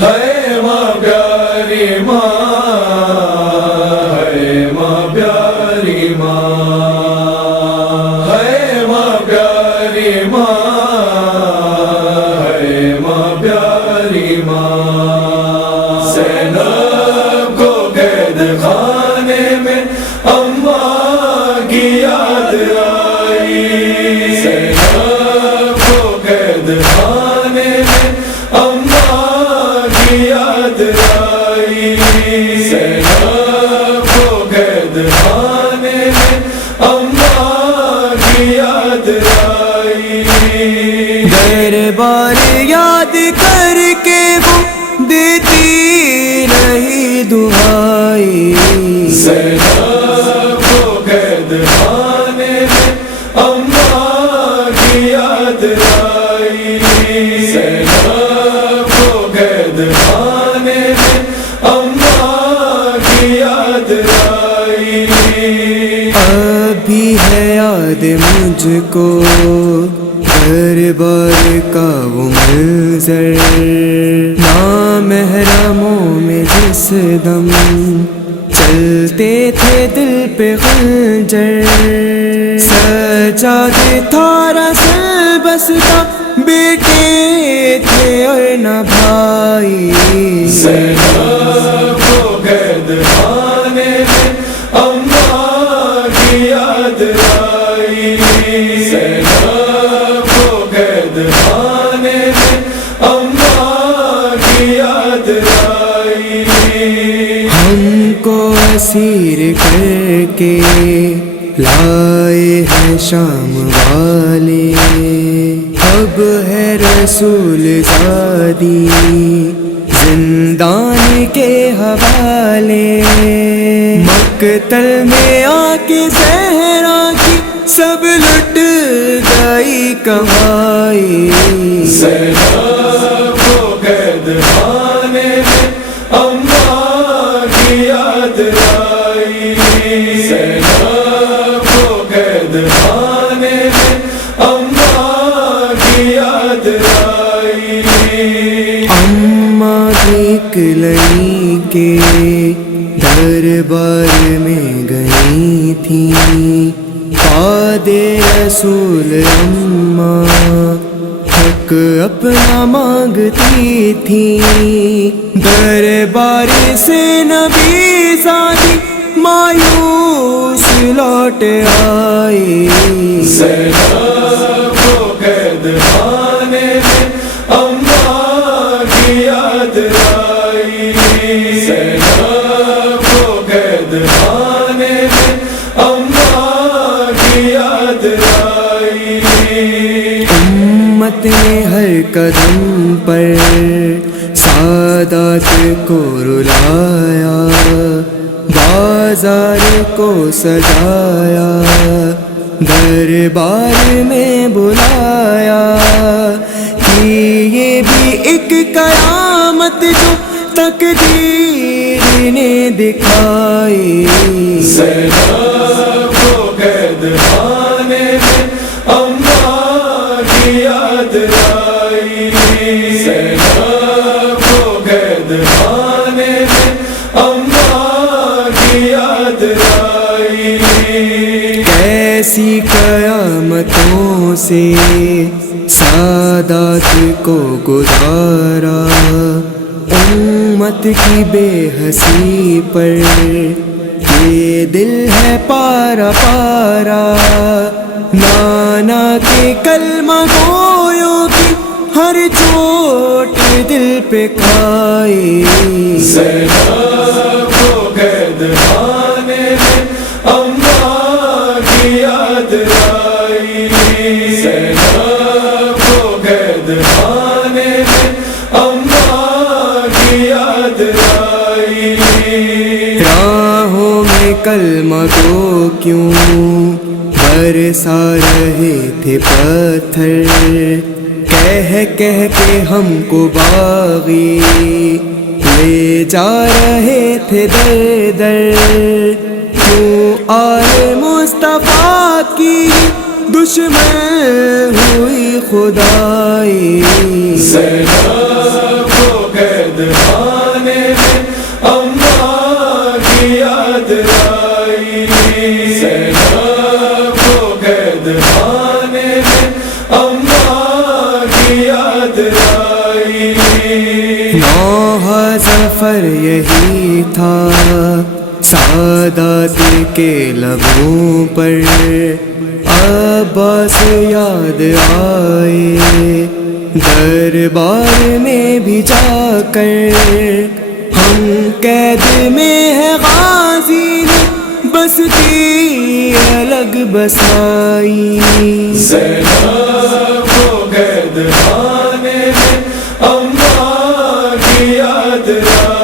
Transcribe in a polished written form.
ہے ماں پیاری ماں، ہے ماں پیاری ماں، ہے ماں پیاری ماں، ہے ماں پیاری ماں۔ زینب کو قید خانے میں اماں کی یاد آئی، زینب کو قید خانے میں اماں کی یاد آئی، زینب کو قید خانے میں اماں کی یاد آئی۔ دربار یاد کر کے وہ دیتی رہی دعائی، زینب کو قید خانے میں اماں کی یاد آئی، زینب کو قید خانے میں اماں کی یاد آئی۔ اب بھی ہے یاد مجھ کو دربار کا وہ منظر، نامحرموں میں جس دم چلتے تھے دل پہ خنجر، سجادے تھا رسل بستا بیٹے تھے اور نہ بھائی، زینب کو قید خانے میں اماں کی یاد آئی، زینب کو قید خانے میں اماں کی یاد آئی۔ ہم کو اسیر کر کے لائے ہیں شام والے، اب ہے رسول زادی زندان کے حوالے، مقتل میں آ کے زہرا کی سب لٹ گئی کمائی، زینب کو قید خانے میں اماں کی یاد آئی، زینب کو قید خانے میں اماں کی یاد آئی۔ اماں ایک لڑی کے دربار میں گئی تھی، پاد رسول اماں حق اپنا مانگتی تھی، دربار سے نبی زادی مایوس لوٹ آئی، زینب کو قید خانے میں اماں کی یاد آئی، زینب کو قید خانے میں اماں کی یاد آئی۔ امت نے ہر قدم پر سادات کو رلایا، بازار کو سجایا، دربار میں بلایا، کہ یہ بھی ایک قیامت جو تقدیر نے دکھائی، زینب کو قید خانے میں اماں کی یاد آئی، زینب کو قید خانے میں اماں کی یاد آئی۔ کیسی قیامتوں سے سادات کو گزارا، امت کی بے حسی پر یہ دل ہے پارا پارا، نانا کے کلمہ گویوں کی ہر چوٹ دل پہ کھائی، زینب کو قید خانے میں اماں کی یاد آئی، زینب کو قید خانے میں اماں کی یاد آئی۔ راہوں میں کلمہ گو کیوں برسا رہے تھے پتھر، کہہ کہہ کے ہم کو باغی لے جا رہے تھے در در، کیوں آل مصطفیٰ کی دشمن ہوئی خدائی، زینب کو قید قید خانے میں اماں کی یاد آئی زینب کو قید خانے میں اماں کی یاد آئی نوحہ ظفر یہی تھا سعادت کے لبوں پر عباس یاد آئے دربار میں بھی جا کر ہم قید میں ہے غازی نے بستی الگ بسائی زینب کو قید خانے میں اماں کی یاد آئی